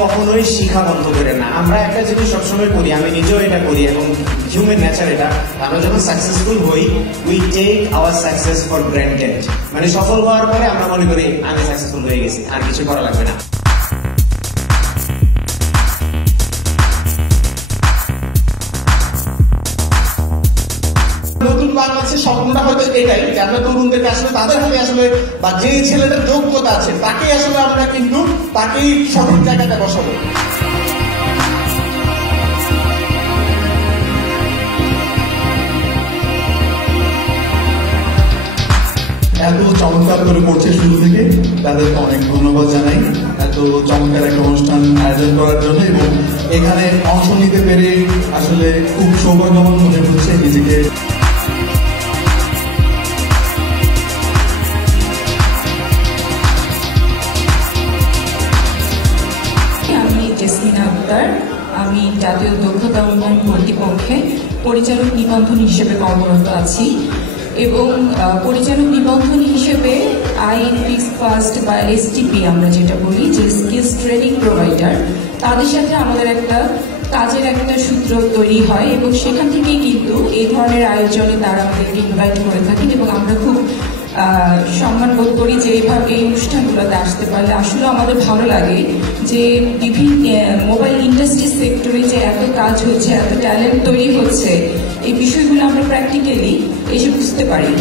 কখনোই শিখা বন্ধ করে না। আমরা একটা জিনিস সবসময় করি, আমি নিজেও এটা করি এবং হিউম্যান নেচার এটা, আমরা যখন সাকসেসফুল হই we take our success for granted. মানে সফল হওয়ার পরে আমরা মনে করি আমি সাকসেসফুল হয়ে গেছি, আর কিছু করা লাগবে না। নতুন বাংলাদেশের স্বপ্নটা হয়তো এটাই যে আমরা তরুণদেরকে আসলে তাদের হাতে আসলে বা যে ছেলেটার যোগ্যতা আছে তাকেই আসলে আমরা কিন্তু তাকেই সঠিক জায়গাটা বসাবো। এত চমৎকার করে করছে শুরু থেকে, তাদেরকে অনেক ধন্যবাদ জানাই এত চমৎকার একটা অনুষ্ঠান আয়োজন করার জন্য, এবং এখানে অংশ নিতে পেরে আসলে খুব সৌভাগ্যবান মনে হচ্ছে নিজেকে। আমি জেসমিনা আক্তার, আমি জাতীয় দক্ষতা উন্নয়ন কর্তৃপক্ষে পরিচালক নিবন্ধন হিসেবে কর্মরত আছি এবং পরিচালক নিবন্ধন হিসেবে আইএনপিএস ফার্স্ট বা এসটিপি আমরা যেটা বলি যে স্কিলস ট্রেনিং প্রোভাইডার, তাদের সাথে আমাদের একটা কাজের একটা সূত্র তৈরি হয় এবং সেখান থেকেই কিন্তু এই ধরনের আয়োজনে তারা আমাদেরকে ইনভাইট করে থাকেন এবং আমরা খুব সম্মান বোধ করি যে এইভাবে এই অনুষ্ঠানগুলোতে আসতে পারলে আসলে আমাদের ভালো লাগে যে বিভিন্ন মোবাইল ইন্ডাস্ট্রি সেক্টরে যে এত কাজ হচ্ছে, এত ট্যালেন্ট তৈরি হচ্ছে, এই বিষয়গুলো আমরা প্র্যাকটিক্যালি এসে বুঝতে পারি।